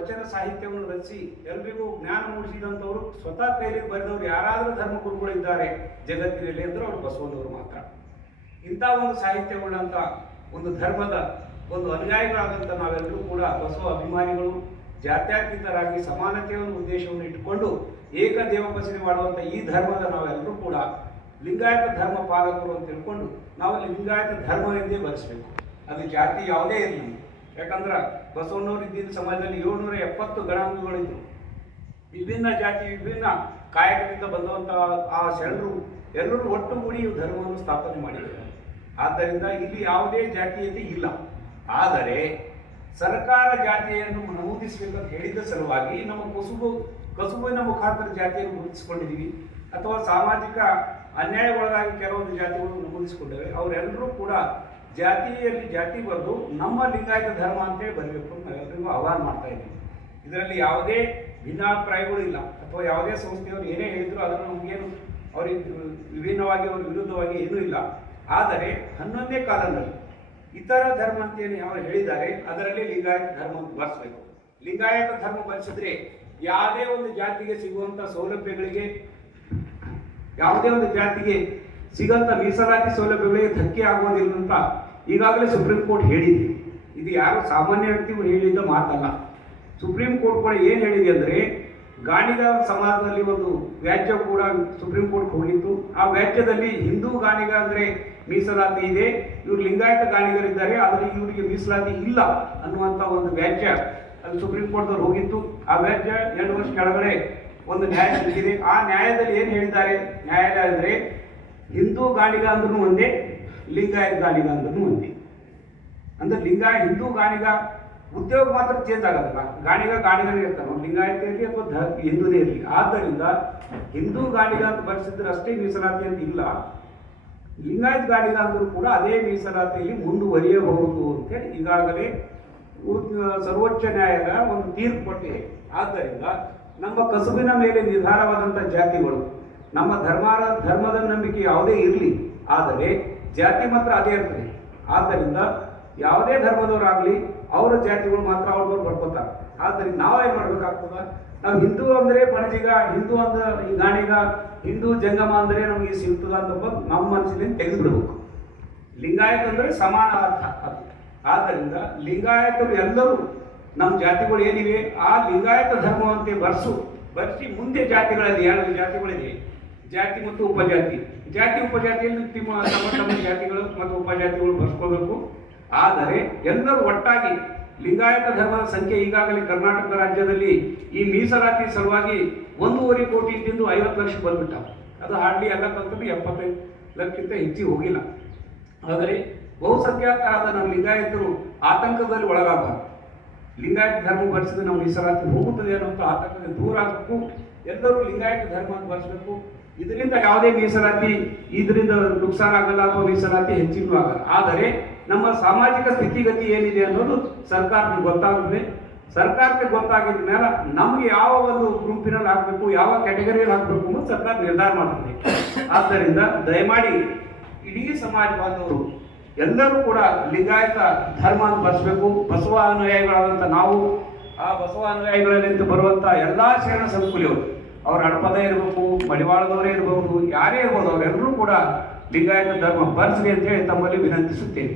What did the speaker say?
ವಚನ ಸಾಹಿತ್ಯವನ್ನು ರಚಿಸಿ ಎಲ್ರಿಗೂ ಜ್ಞಾನ ಮೂಡಿಸಿದಂಥವ್ರು ಸ್ವತಃ ಕೈಲಿ ಬರೆದವರು ಯಾರಾದರೂ ಧರ್ಮ ಗುರುಗಳಿದ್ದಾರೆ ಜಗತ್ತಿನಲ್ಲಿ ಅಂದ್ರೆ ಅವರು ಬಸವಣ್ಣವರು ಮಾತ್ರ. ಇಂಥ ಒಂದು ಸಾಹಿತ್ಯವುಳ್ಳಂಥ ಒಂದು ಧರ್ಮದ ಒಂದು ಅನುಯಾಯಿಗಳಾದಂಥ ನಾವೆಲ್ಲರೂ ಕೂಡ ಬಸವ ಅಭಿಮಾನಿಗಳು, ಜಾತ್ಯತೀತರಾಗಿ ಸಮಾನತೆಯ ಉದ್ದೇಶವನ್ನು ಇಟ್ಟುಕೊಂಡು ಏಕದೇವೋಪಾಸನೆ ಮಾಡುವಂಥ ಈ ಧರ್ಮದ ನಾವೆಲ್ಲರೂ ಕೂಡ ಲಿಂಗಾಯತ ಧರ್ಮ ಪಾಲಕರು ಅಂತ ತಿಳ್ಕೊಂಡು ನಾವು ಲಿಂಗಾಯತ ಧರ್ಮವೆಂದೇ ಬರೆಸಬೇಕು. ಅದು ಜಾತಿ ಯಾವುದೇ ಇರಲಿ. ಯಾಕಂದ್ರೆ ಬಸವಣ್ಣವರು ಇದ್ದಿದ್ದ ಸಮಾಜದಲ್ಲಿ 770 ಗಣಾಂಗಗಳಿದ್ರು. ವಿಭಿನ್ನ ಜಾತಿ ವಿಭಿನ್ನ ಕಾಯಕದಿಂದ ಬಂದಂಥ ಆ ಶರಣರು ಎಲ್ಲರೂ ಒಟ್ಟುಗೂಡಿ ಧರ್ಮವನ್ನು ಸ್ಥಾಪನೆ ಮಾಡಿದ್ದಾರೆ. ಆದ್ದರಿಂದ ಇಲ್ಲಿ ಯಾವುದೇ ಜಾತೀಯತೆ ಇಲ್ಲ. ಆದರೆ ಸರ್ಕಾರ ಜಾತಿಯನ್ನು ನಮೂದಿಸಬೇಕಂತ ಹೇಳಿದ ಸಲುವಾಗಿ ನಮ್ಮ ಕಸುಬಿನ ಮುಖಾಂತರ ಜಾತಿಯನ್ನು ಗುರುತಿಸಿಕೊಂಡಿದ್ದೀವಿ, ಅಥವಾ ಸಾಮಾಜಿಕ ಅನ್ಯಾಯಗೊಳಗಾಗಿ ಕೆಲವೊಂದು ಜಾತಿಗಳು ನಮೂದಿಸಿಕೊಂಡಿವೆ. ಅವರೆಲ್ಲರೂ ಕೂಡ ಜಾತಿಯಲ್ಲಿ ಜಾತಿ ಬರೆದು ನಮ್ಮ ಲಿಂಗಾಯತ ಧರ್ಮ ಅಂತೇಳಿ ಬರಬೇಕು ಅಂತ ನಾವೆಲ್ಲರಿಗೂ ಆಹ್ವಾನ ಮಾಡ್ತಾ ಇದ್ದೀವಿ. ಇದರಲ್ಲಿ ಯಾವುದೇ ಭಿನ್ನಾಭಿಪ್ರಾಯಗಳು ಇಲ್ಲ, ಅಥವಾ ಯಾವುದೇ ಸಂಸ್ಥೆಯವರು ಏನೇ ಹೇಳಿದ್ರು ಅದನ್ನು ನಮಗೇನು ಅವ್ರಿಗೆ ವಿಭಿನ್ನವಾಗಿ ಅವ್ರ ವಿರುದ್ಧವಾಗಿ ಏನೂ ಇಲ್ಲ. ಆದರೆ 11ನೇ ಕಾಲದಲ್ಲಿ ಇತರ ಧರ್ಮ ಅಂತೇನು ಯಾವ ಹೇಳಿದ್ದಾರೆ ಅದರಲ್ಲಿ ಲಿಂಗಾಯತ ಧರ್ಮ ಬರೆಸಬೇಕು. ಲಿಂಗಾಯತ ಧರ್ಮ ಬರೆಸಿದ್ರೆ ಯಾವುದೇ ಒಂದು ಜಾತಿಗೆ ಸಿಗುವಂಥ ಸೌಲಭ್ಯಗಳಿಗೆ, ಯಾವುದೇ ಒಂದು ಜಾತಿಗೆ ಸಿಗಂತ ಮೀಸಲಾತಿ ಸೌಲಭ್ಯಗಳಿಗೆ ಧಕ್ಕೆ ಆಗೋದಿಲ್ಲ ಅಂತ ಈಗಾಗಲೇ ಸುಪ್ರೀಂ ಕೋರ್ಟ್ ಹೇಳಿದೆ. ಇದು ಯಾರು ಸಾಮಾನ್ಯ ವ್ಯಕ್ತಿಗಳು ಹೇಳಿದ್ದ ಮಾತಲ್ಲ. ಸುಪ್ರೀಂ ಕೋರ್ಟ್ ಕೂಡ ಏನು ಹೇಳಿದೆ ಅಂದರೆ, ಗಾಣಿಗ ಸಮಾಜದಲ್ಲಿ ಒಂದು ವ್ಯಾಜ್ಯ ಕೂಡ ಸುಪ್ರೀಂ ಕೋರ್ಟ್ ಹೋಗಿತ್ತು. ಆ ವ್ಯಾಜ್ಯದಲ್ಲಿ ಹಿಂದೂ ಗಾಣಿಗ ಅಂದರೆ ಮೀಸಲಾತಿ ಇದೆ, ಇವರು ಲಿಂಗಾಯತ ಗಾಣಿಗರಿದ್ದಾರೆ ಆದರೆ ಇವರಿಗೆ ಮೀಸಲಾತಿ ಇಲ್ಲ ಅನ್ನುವಂಥ ಒಂದು ವ್ಯಾಜ್ಯ ಅದು ಸುಪ್ರೀಂ ಕೋರ್ಟ್ದವ್ರು ಹೋಗಿತ್ತು. ಆ ವ್ಯಾಜ್ಯ 2 ವರ್ಷ ಕೆಳಗಡೆ ಒಂದು ನ್ಯಾಯ ಸಿಕ್ಕಿದೆ. ಆ ನ್ಯಾಯದಲ್ಲಿ ಏನು ಹೇಳಿದ್ದಾರೆ ನ್ಯಾಯಾಲಯ ಅಂದರೆ, ಹಿಂದೂ ಗಾಣಿಗ ಅಂದ್ರೂ ಒಂದೇ, ಲಿಂಗಾಯತ ಗಾಣಿಗ ಅಂದ್ರೂ ಒಂದೇ. ಅಂದ್ರೆ ಹಿಂದೂ ಗಾಣಿಗ ಉದ್ಯೋಗ ಮಾತ್ರ ಚೇಂಜ್ ಆಗೋದಿಲ್ಲ. ಗಾಣಿಗನೇ ಇರ್ತಾನೆ, ಲಿಂಗಾಯತ ಇರಲಿ ಅಥವಾ ಹಿಂದೂನೇ ಇರಲಿ. ಆದ್ದರಿಂದ ಹಿಂದೂ ಗಾಣಿಗ ಅಂತ ಬರೆಸಿದ್ರೆ ಅಷ್ಟೇ ಮೀಸಲಾತಿ ಅಂತ ಇಲ್ಲ, ಲಿಂಗಾಯತ ಗಾಣಿಗ ಅಂದರೂ ಕೂಡ ಅದೇ ಮೀಸಲಾತಿಯಲ್ಲಿ ಮುಂದುವರಿಯಬಹುದು ಅಂತೇಳಿ ಈಗಾಗಲೇ ಸರ್ವೋಚ್ಚ ನ್ಯಾಯಾಲಯ ಒಂದು ತೀರ್ಪು ಕೊಟ್ಟಿದೆ. ಆದ್ದರಿಂದ ನಮ್ಮ ಕಸುಬಿನ ಮೇಲೆ ನಿರ್ಧಾರವಾದಂಥ ಜಾತಿಗಳು, ನಮ್ಮ ಧರ್ಮದ ನಂಬಿಕೆ ಯಾವುದೇ ಇರಲಿ, ಆದರೆ ಜಾತಿ ಮಾತ್ರ ಅದೇ ಇರ್ತದೆ. ಆದ್ದರಿಂದ ಯಾವುದೇ ಧರ್ಮದವರಾಗಲಿ ಅವರ ಜಾತಿಗಳು ಮಾತ್ರ ಅವ್ರವ್ರು ಬರ್ಕೋತಾರೆ. ಆದ್ದರಿಂದ ನಾವೇನು ಮಾಡಬೇಕಾಗ್ತದ, ನಾವು ಹಿಂದೂ ಅಂದರೆ ಬಣಜಿಗ, ಹಿಂದೂ ಅಂದ್ರೆ ಈ ಗಾಣಿಗ, ಹಿಂದೂ ಜಂಗಮ ಅಂದರೆ ನಮಗೆ ಸಿಗ್ತದ ಅಂತ ನಮ್ಮ ಮನಸ್ಸಿನಿಂದ ತೆಗೆದುಬಿಡ್ಬೇಕು. ಲಿಂಗಾಯತ ಅಂದರೆ ಸಮಾನ ಅರ್ಥ ಅದು. ಆದ್ದರಿಂದ ಲಿಂಗಾಯತರು ಎಲ್ಲರೂ ನಮ್ಮ ಜಾತಿಗಳು ಏನಿವೆ ಆ ಲಿಂಗಾಯತ ಧರ್ಮವಂತೆ ಬರೆಸಿ ಮುಂದೆ ಜಾತಿಗಳಲ್ಲಿ 2 ಜಾತಿಗಳಿವೆ, ಜಾತಿ ಮತ್ತು ಉಪಜಾತಿ. ಉಪಜಾತಿಯಲ್ಲಿ ತಮ್ಮ ಜಾತಿಗಳು ಮತ್ತು ಉಪಜಾತಿಗಳು ಬರ್ಸ್ಕೋಬೇಕು. ಆದರೆ ಎಲ್ಲರೂ ಒಟ್ಟಾಗಿ ಲಿಂಗಾಯತ ಧರ್ಮದ ಸಂಖ್ಯೆ ಈಗಾಗಲೇ ಕರ್ನಾಟಕ ರಾಜ್ಯದಲ್ಲಿ ಈ ಮೀಸಲಾತಿ ಸಲುವಾಗಿ 1.5 ಕೋಟಿ ಇದ್ದಿದ್ದು 50 ಲಕ್ಷ ಬಂದ್ಬಿಟ್ಟ. ಅದು ಹಾರ್ಡ್ಲಿ ಎಲ್ಲ ತಂತ್ರದ್ದು 75 ಲಕ್ಷಕ್ಕಿಂತ ಹೆಚ್ಚಿಗೆ ಹೋಗಿಲ್ಲ. ಆದರೆ ಬಹುಸಂಖ್ಯಾತರಾದ ನಮ್ಮ ಲಿಂಗಾಯತರು ಆತಂಕದಲ್ಲಿ ಒಳಗಾಗಬಾರ್ದು. ಲಿಂಗಾಯತ ಧರ್ಮ ಬರೆಸಿದ್ರೆ ನಾವು ಮೀಸಲಾತಿ ಹೋಗುತ್ತದೆ ಅನ್ನೋಂಥ ಆತಂಕದಿಂದ ದೂರ ಆಗಬೇಕು. ಎಲ್ಲರೂ ಲಿಂಗಾಯತ ಧರ್ಮ ಬರೆಸಬೇಕು. ಇದರಿಂದ ಯಾವುದೇ ಮೀಸಲಾತಿ ಇದರಿಂದ ನುಕ್ಸಾನ ಆಗಲ್ಲ ಅಥವಾ ಮೀಸಲಾತಿ ಹೆಚ್ಚಿಗೂ ಆಗಲ್ಲ. ಆದರೆ ನಮ್ಮ ಸಾಮಾಜಿಕ ಸ್ಥಿತಿಗತಿ ಏನಿದೆ ಅನ್ನೋದು ಸರ್ಕಾರಕ್ಕೆ ಗೊತ್ತಾಗುತ್ತದೆ. ಸರ್ಕಾರಕ್ಕೆ ಗೊತ್ತಾಗಿದ ಮೇಲೆ ನಮಗೆ ಯಾವ ಒಂದು ಗುಂಪಿನಲ್ಲಿ ಹಾಕಬೇಕು, ಯಾವ ಕ್ಯಾಟಗರಿಯಲ್ಲಿ ಹಾಕಬೇಕು ಅನ್ನೋದು ಸರ್ಕಾರ ನಿರ್ಧಾರ ಮಾಡ್ತದೆ. ಆದ್ದರಿಂದ ದಯಮಾಡಿ ಇಡೀ ಸಮಾಜ ಬಾಂಧವರು ಎಲ್ಲರೂ ಕೂಡ ಲಿಂಗಾಯತ ಧರ್ಮ ಅಂತ ಬರೆಸಬೇಕು. ಬಸವ ಅನುಯಾಯಿಗಳಾದಂಥ ನಾವು ಆ ಬಸವ ಅನುಯಾಯಿಗಳಲ್ಲಿ ಬರುವಂಥ ಎಲ್ಲ ಶರಣ ಸಂಕುಲಿಯವರು, ಅವ್ರ ಹಡಪದ ಇರಬೇಕು, ಮಡಿವಾಳದವರೇ ಇರಬಹುದು, ಯಾರೇ ಇರ್ಬೋದು, ಅವರೆಲ್ಲರೂ ಕೂಡ ಲಿಂಗಾಯತ ಧರ್ಮ ಬರೆಸಲಿ ಅಂತೇಳಿ ತಮ್ಮಲ್ಲಿ ವಿನಂತಿಸುತ್ತೇನೆ.